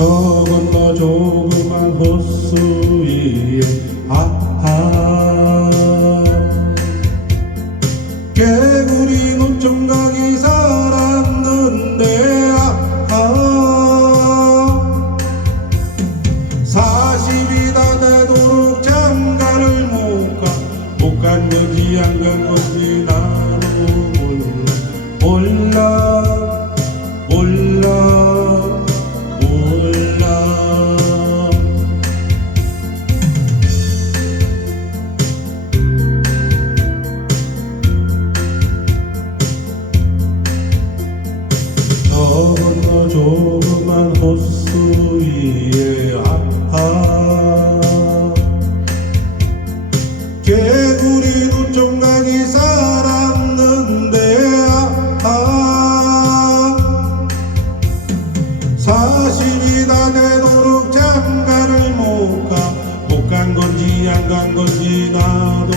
조금더 조금만 호수 위에 아하. 개구리 노총각이 살았는데 아하. 40이 다 되도록 장가를 못가못 간 거지 안간 겁니다. 조그만 호수 위에 아아 개구리 눈총각이 살았는데 아아 사십이 다 되도록 장가를 못 가. 못 간 건지 안 간 건지 나도